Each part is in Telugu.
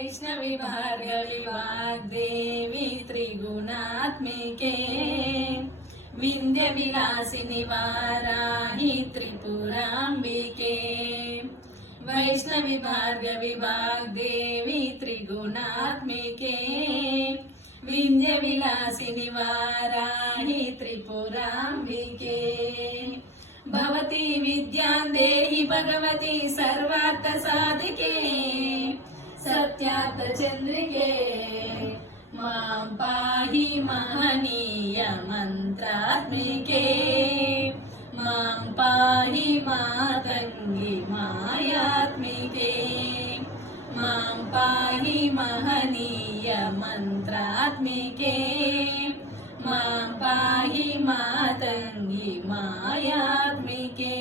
वैष्णवी भार्गवी वाग्देवी त्रिगुणात्मिके विंध्य विलासिनी वाराही त्रिपुरांबिके। वैष्णवी भार्गवी वाग्देवी त्रिगुणात्मिके विंध्य विलासिनी वाराही त्रिपुरांबिके। भवती विद्यां देहि भगवती सर्वार्थ साधिके सत्यार्थ चंद्रिके मां पाहि महनीय मंत्रात्मिके। मां पाहि मातंगी मायात्मिके मां पाहि महनीय मंत्रात्मिके मां पाहि मातंगी मायात्मिके।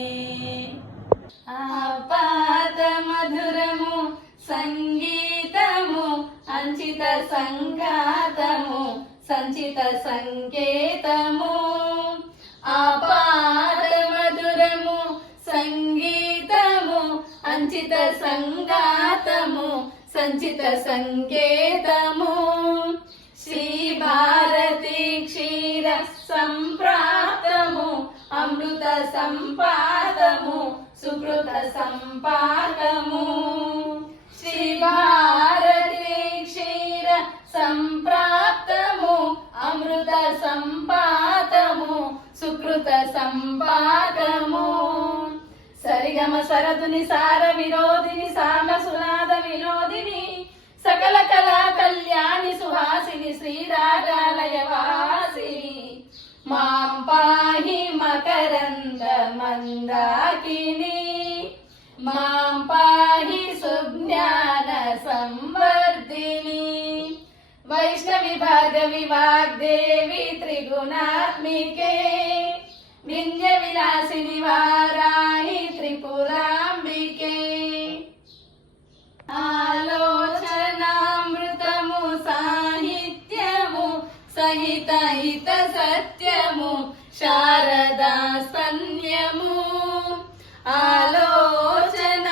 ఆపాత మధురము సంగీతము అంచిత సంఘాతము సంచిత సంకేతము। ఆపాత మధురము సంగీతము అంచిత సంఘాతము సంచిత సంకేతము। శ్రీ భారతి క్షీర సంప్రాప్తము అమృత సంపాదము సుకృత సంపాదము। శ్రీ భారతి క్షీర సంప్రాప్తము అమృత సంపాదము సుకృత సంపాదము। సరిగమ సరదుని సార విరోధిని సామ సునాద వినోదిని సకల కళా కళ్యాణి సుహాసిని శ్రీరాగాలయవాసిని। మాం పాహి మకరంద మందాకిని మాం పాహి సుజ్ఞాన సంవర్ధిని। వైష్ణవి భార్గవి వాగ్దేవి త్రిగుణాత్మికే వింధ్య విలాసిని వారాహి త్రిపురాంబికే। ఆలోచనామృతము సాహిత్యము సహిత హిత సత్యము శారదా స్తన్యము। ఆలోచనామృతము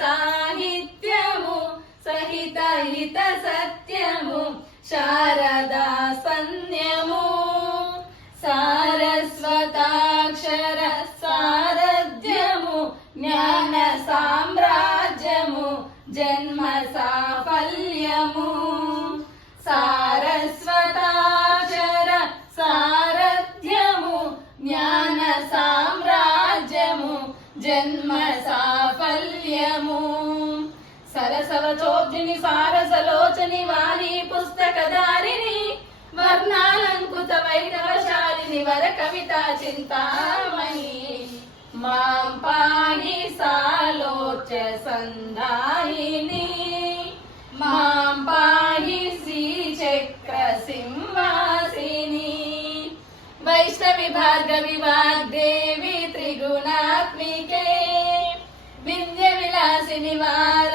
సాహిత్యము సహిత హిత సత్యము శారదా స్తన్యము। సారస్వతాక్షర సారథ్యము జ్ఞాన సామ్రాజ్యము జన్మ సాఫల్యము। సారస్వతాక్షర సారథ్యము జ్ఞాన సామ్రాజ్యము జన్మ సాఫల్యము। సరసవ చోద్ధిని సారసలోచని వాణి పుస్తకధారిణి వర్ణాలంకుత వైరవశాలిని వర కవిత చింతామణి। మాం పాహి సాలోచ సందాయిని మాం పాహి శ్రీచక్ర సింహాసిని। వైష్ణవి భార్గవి వాగ్దేవి త్రిగుణాత్మికే వింధ్య విలాసిని వార